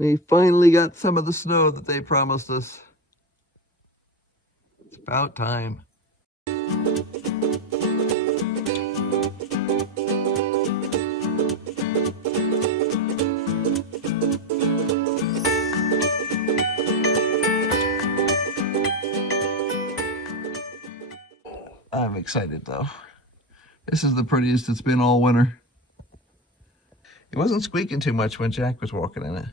We finally got some of the snow that they promised us. It's about time. I'm excited though. This is the prettiest it's been all winter. It wasn't squeaking too much when Jack was walking in it.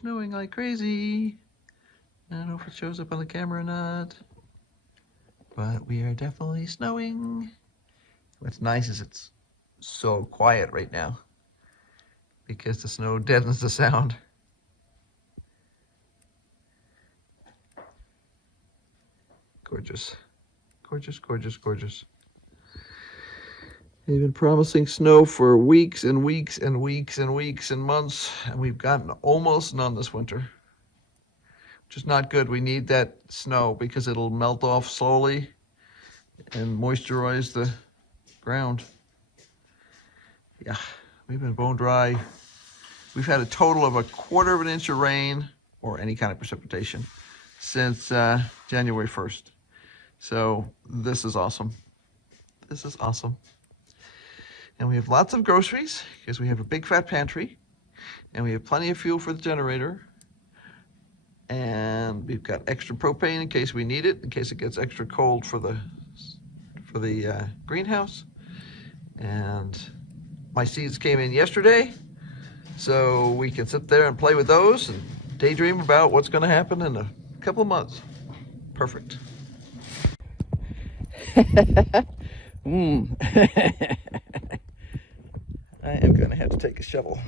Snowing like crazy. I don't know if it shows up on the camera or not, but we are definitely snowing. What's nice is it's so quiet right now because the snow deadens the sound. Gorgeous, gorgeous, gorgeous, gorgeous. They've been promising snow for weeks and weeks and weeks and weeks and months, and we've gotten almost none this winter, which is not good. We need that snow because it'll melt off slowly and moisturize the ground. Yeah, we've been bone dry. We've had a total of 1/4 of an inch of rain or any kind of precipitation since January 1st. So this is awesome. This is awesome. And we have lots of groceries because we have a big fat pantry, and we have plenty of fuel for the generator, and we've got extra propane in case we need it, in case it gets extra cold for the greenhouse. And my seeds came in yesterday, so we can sit there and play with those and daydream about what's going to happen in a couple of months. Perfect. I am going to have to take a shovel.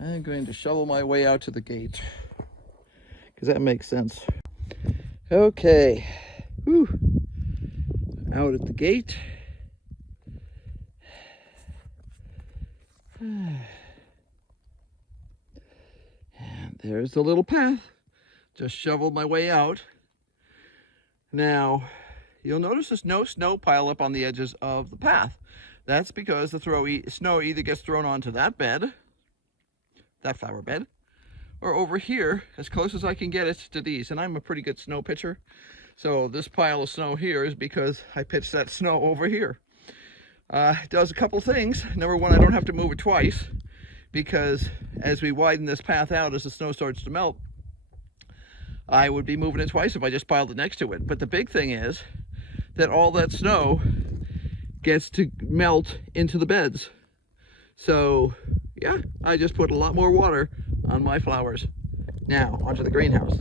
I'm going to shovel my way out to the gate, because that makes sense. Okay. Whew. Out at the gate. And there's the little path. Just shoveled my way out. Now, you'll notice there's no snow pile up on the edges of the path. That's because the snow either gets thrown onto that bed, that flower bed, or over here, as close as I can get it to these. And I'm a pretty good snow pitcher. So this pile of snow here is because I pitched that snow over here. It does a couple things. Number one, I don't have to move it twice, because as we widen this path out, as the snow starts to melt, I would be moving it twice if I just piled it next to it. But the big thing is that all that snow gets to melt into the beds. So yeah, I just put a lot more water on my flowers. Now, onto the greenhouse.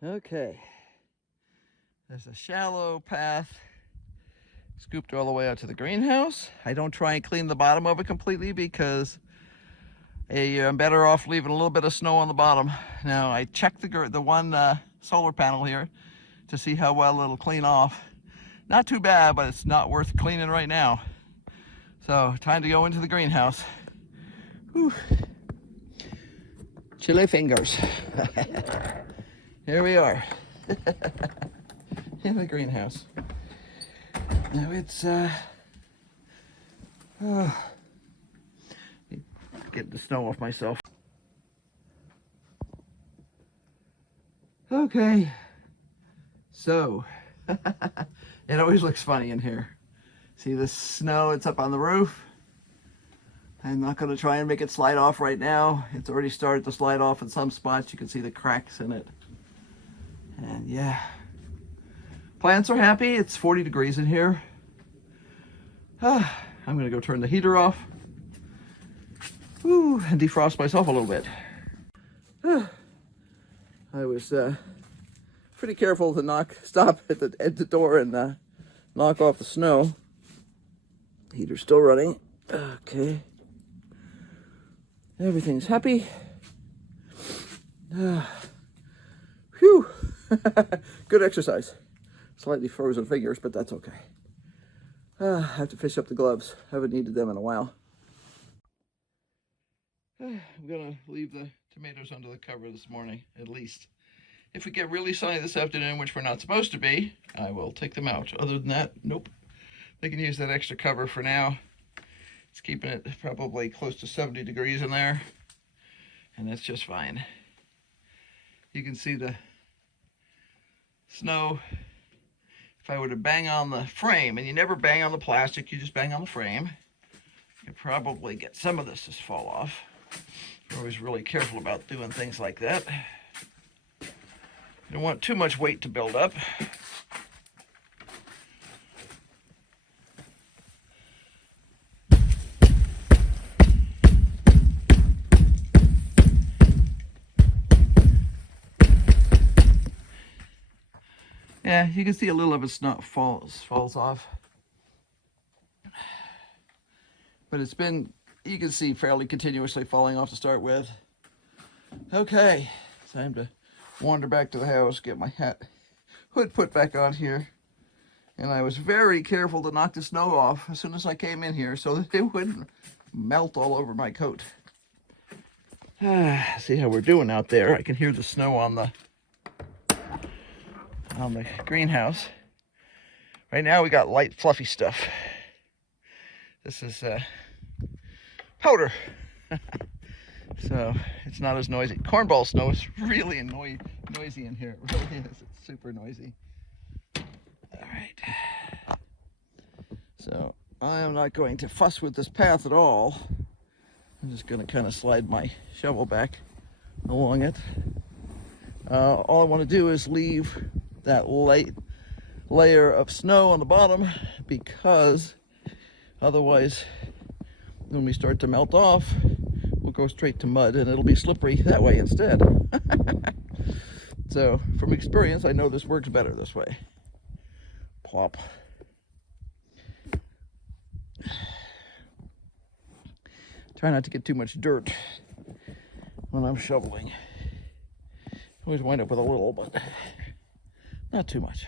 Okay. There's a shallow path scooped all the way out to the greenhouse. I don't try and clean the bottom of it completely because I'm better off leaving a little bit of snow on the bottom. Now, I checked the one solar panel here to see how well it'll clean off. Not too bad, but it's not worth cleaning right now. So, time to go into the greenhouse. Whew. Chilly fingers. Here we are. In the greenhouse. Now it's get the snow off myself. Okay, so it always looks funny in here. See the snow, it's up on the roof. I'm not going to try and make it slide off right now. It's already started to slide off in some spots. You can see the cracks in it. And yeah, plants are happy. It's 40 degrees in here. I'm going to go turn the heater off. Ooh, and defrost myself a little bit. I was pretty careful to stop at the door and knock off the snow. Heater's still running. Okay. Everything's happy. Phew. Good exercise. Slightly frozen fingers, but that's okay. I have to fish up the gloves. Haven't needed them in a while. I'm gonna leave the tomatoes under the cover this morning, at least. If we get really sunny this afternoon, which we're not supposed to be, I will take them out. Other than that, nope. They can use that extra cover for now. It's keeping it probably close to 70 degrees in there, and that's just fine. You can see the snow. If I were to bang on the frame, and you never bang on the plastic, you just bang on the frame, you could probably get some of this to fall off. We're always really careful about doing things like that. You don't want too much weight to build up. Yeah, you can see a little of its snow falls off. But it's been, you can see, fairly continuously falling off to start with. Okay, time to wander back to the house, get my hood put back on here. And I was very careful to knock the snow off as soon as I came in here so that it wouldn't melt all over my coat. See how we're doing out there. I can hear the snow on the greenhouse. Right now we got light fluffy stuff. This is powder. So it's not as noisy. Cornball snow is really noisy in here. It really is. It's super noisy. All right. So I am not going to fuss with this path at all. I'm just going to kind of slide my shovel back along it. All I want to do is leave that light layer of snow on the bottom, because otherwise when we start to melt off, we'll go straight to mud and it'll be slippery that way instead. So from experience, I know this works better this way. Plop. Try not to get too much dirt when I'm shoveling. Always wind up with a little, but not too much.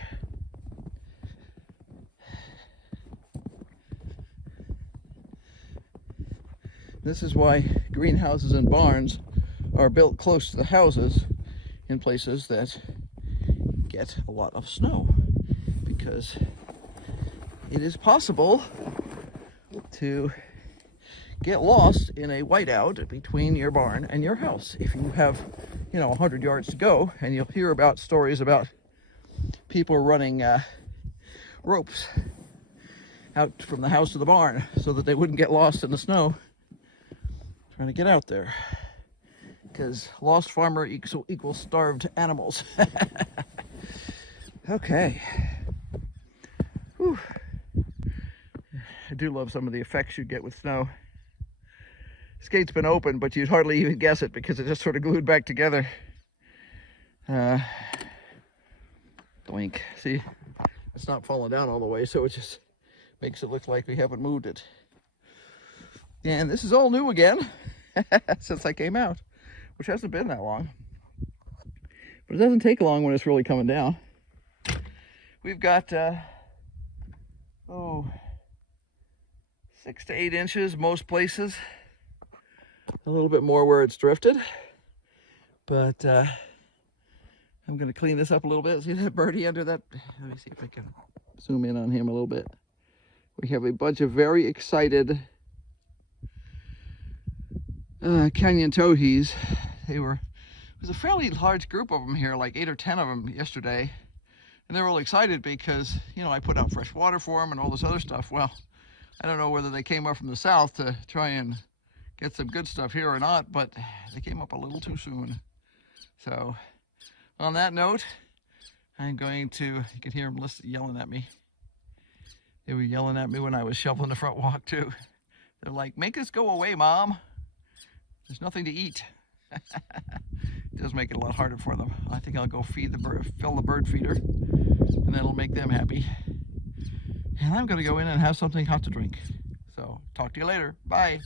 This is why greenhouses and barns are built close to the houses in places that get a lot of snow, because it is possible to get lost in a whiteout between your barn and your house. If you have, 100 yards to go, and you'll hear about stories about people running ropes out from the house to the barn so that they wouldn't get lost in the snow trying to get out there, because lost farmer equals starved animals. Okay. Whew. I do love some of the effects you get with snow. This gate's been open, but you'd hardly even guess it because it just sort of glued back together. Doink. See, it's not falling down all the way, so it just makes it look like we haven't moved it. And this is all new again since I came out, which hasn't been that long. But it doesn't take long when it's really coming down. We've got 6 to 8 inches most places. A little bit more where it's drifted. But I'm going to clean this up a little bit. See that birdie under that? Let me see if I can zoom in on him a little bit. We have a bunch of very excited canyon towhees. It was a fairly large group of them here, like 8 or 10 of them yesterday. And they were all excited because, I put out fresh water for them and all this other stuff. Well, I don't know whether they came up from the south to try and get some good stuff here or not, but they came up a little too soon. So on that note, I'm going to, you can hear them yelling at me. They were yelling at me when I was shoveling the front walk too. They're like, make us go away, Mom. There's nothing to eat. It does make it a lot harder for them. I think I'll go feed the bird, fill the bird feeder, and that'll make them happy. And I'm gonna go in and have something hot to drink. So talk to you later. Bye.